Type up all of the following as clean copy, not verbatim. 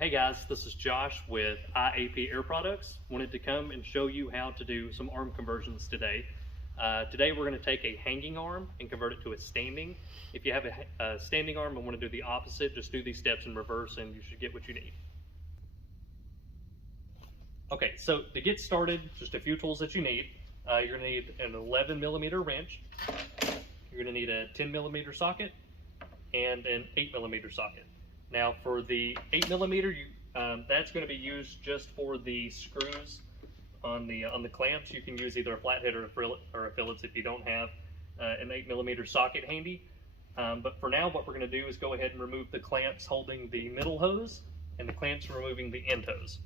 Hey guys, this is Josh with IAP Air Products. Wanted to come and show you how to do some arm conversions today. Today we're going to take a hanging arm and convert it to a standing. If you have a standing arm and want to do the opposite, just do these steps in reverse and you should get what you need. Okay, so to get started, just a few tools that you need. You're going to need an 11mm wrench. You're going to need a 10mm socket and an 8mm socket. Now for the 8mm, that's going to be used just for the screws on the clamps. You can use either a flathead or a Phillips if you don't have an 8mm socket handy. But for now, what we're going to do is go ahead and remove the clamps holding the middle hose and the clamps removing the end hose.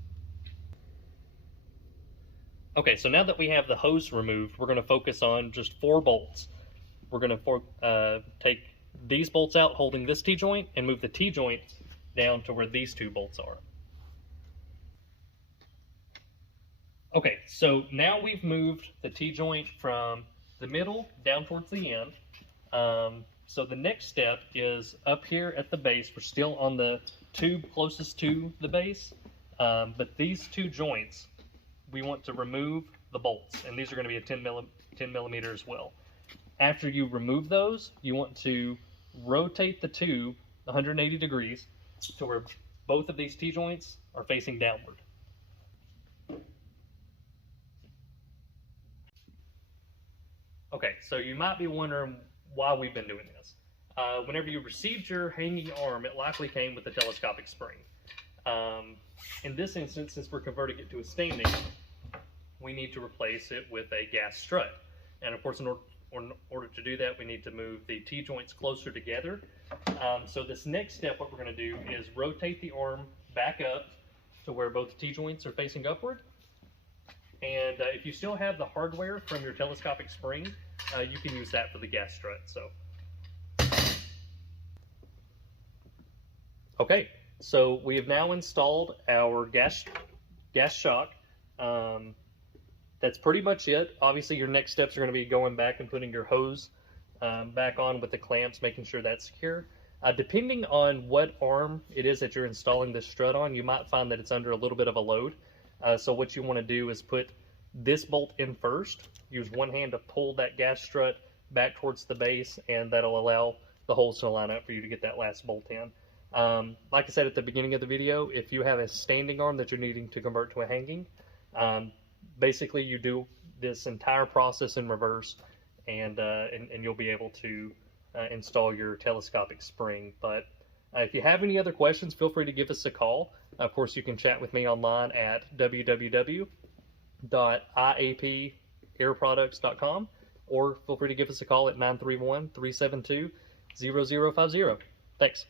Okay, so now that we have the hose removed, we're going to focus on just 4 bolts. We're going to take these bolts out holding this T-joint and move the T-joint down to where these 2 bolts are. Okay, so now we've moved the T-joint from the middle down towards the end. So the next step is up here at the base. We're still on the tube closest to the base, but these 2 joints, we want to remove the bolts, and these are going to be a 10 millimeter as well. After you remove those, you want to rotate the tube 180 degrees to where both of these T-joints are facing downward. Okay, so you might be wondering why we've been doing this. Whenever you received your hanging arm, it likely came with a telescopic spring. In this instance, since we're converting it to a standing, we need to replace it with a gas strut. And of course, in order to do that, we need to move the T-joints closer together. So this next step, what we're going to do is rotate the arm back up to where both T-joints are facing upward. And if you still have the hardware from your telescopic spring, you can use that for the gas strut. Okay, so we have now installed our gas shock. That's pretty much it. Obviously, your next steps are going to be going back and putting your hose back on with the clamps, making sure that's secure. Depending on what arm it is that you're installing this strut on, you might find that it's under a little bit of a load. So what you want to do is put this bolt in first. Use one hand to pull that gas strut back towards the base, and that'll allow the holes to line up for you to get that last bolt in. Like I said at the beginning of the video, if you have a standing arm that you're needing to convert to a hanging, basically you do this entire process in reverse, and you'll be able to install your telescopic spring. But if you have any other questions, feel free to give us a call. Of course, you can chat with me online at www.iapairproducts.com, or feel free to give us a call at 931-372-0050. Thanks.